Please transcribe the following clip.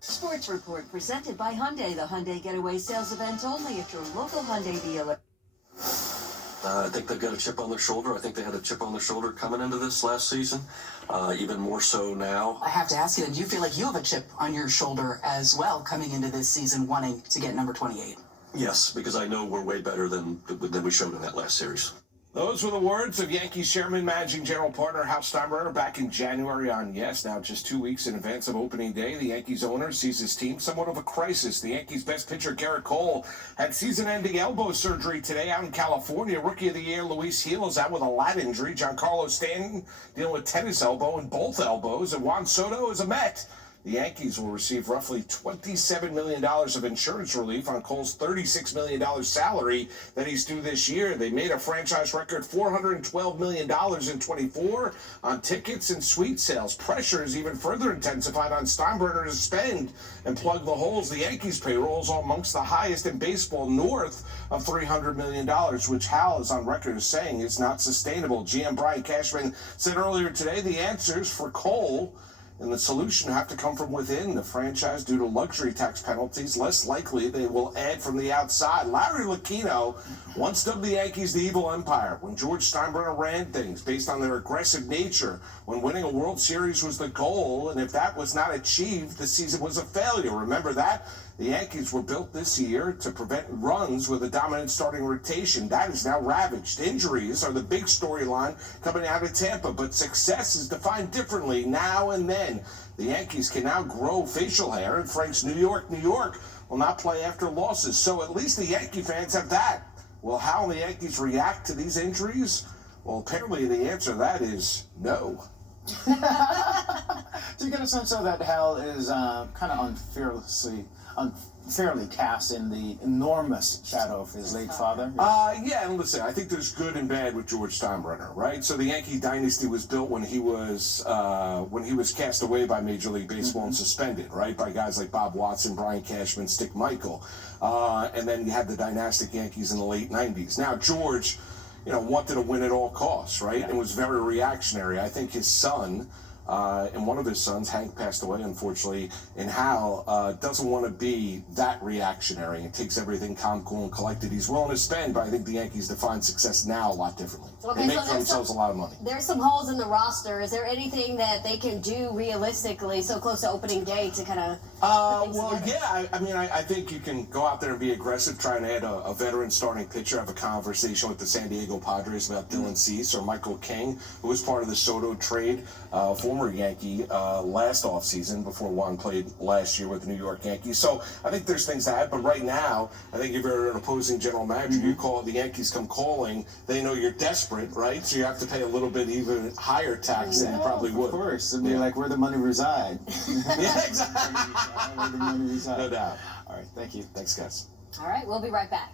Sports Report presented by Hyundai, the Hyundai Getaway sales event only at your local Hyundai dealer. I think they've got a chip on their shoulder. I think they had a chip on their shoulder coming into this last season, even more so now. I have to ask you, do you feel like you have a chip on your shoulder as well coming into this season wanting to get number 28? Yes, because I know we're way better than we showed in that last series. Those were the words of Yankees Chairman, Managing General Partner Hal Steinbrenner back in January on now just 2 weeks in advance of opening day. The Yankees owner sees his team somewhat of a crisis. The Yankees' best pitcher, Garrett Cole, had season-ending elbow surgery today out in California. Rookie of the Year, Luis Gil, is out with a lat injury. Giancarlo Stanton dealing with tennis elbow in both elbows. And Juan Soto is a Met. The Yankees will receive roughly $27 million of insurance relief on Cole's $36 million salary that he's due this year. They made a franchise record $412 million in 24 on tickets and suite sales. Pressure is even further intensified on Steinbrenner to spend and plug the holes. The Yankees' payroll is amongst the highest in baseball, north of $300 million, which Hal is on record as saying is not sustainable. GM Brian Cashman said earlier today the answers for Cole and the solution have to come from within the franchise due to luxury tax penalties. Less likely they will add from the outside. Larry Lucchino once dubbed the Yankees the evil empire when George Steinbrenner ran things based on their aggressive nature when winning a World Series was the goal, and if that was not achieved, the season was a failure. Remember that? The Yankees were built this year to prevent runs with a dominant starting rotation. That is now ravaged. Injuries are the big storyline coming out of Tampa, but success is defined differently now and then. The Yankees can now grow facial hair, and Frank's New York will not play after losses. So at least the Yankee fans have that. Will Hal and the Yankees react to these injuries? Well, apparently the answer to that is no. Do you get a sense, though, that Hal is kind of unfairly cast in the enormous shadow of his late father? Yeah, and listen, I think there's good and bad with George Steinbrenner, right? So the Yankee dynasty was built when he was cast away by Major League Baseball and suspended, right, by guys like Bob Watson, Brian Cashman, Stick Michael, and then you had the dynastic Yankees in the late 90s. Now George, wanted to win at all costs, right? Yeah. And was very reactionary. I think his son, and one of his sons, Hank, passed away, unfortunately, and Hal doesn't want to be that reactionary and takes everything calm, cool, and collected. He's willing to spend, but I think the Yankees define success now a lot differently. Okay, they make for themselves a lot of money. There's some holes in the roster. Is there anything that they can do realistically so close to opening day to kind of I think you can go out there and be aggressive, try and add a veteran starting pitcher, have a conversation with the San Diego Padres about Dylan Cease or Michael King, who was part of the Soto trade, former Yankee, last offseason before Juan played last year with the New York Yankees. So I think there's things to add, but right now, I think if you're an opposing general manager, you call the Yankees come calling, they know you're desperate, right? So you have to pay a little bit even higher tax than you probably would. Of course. It'd be like where the money reside. Yeah, exactly. Where the money reside. No doubt. All right, thank you. Thanks, guys. All right, we'll be right back.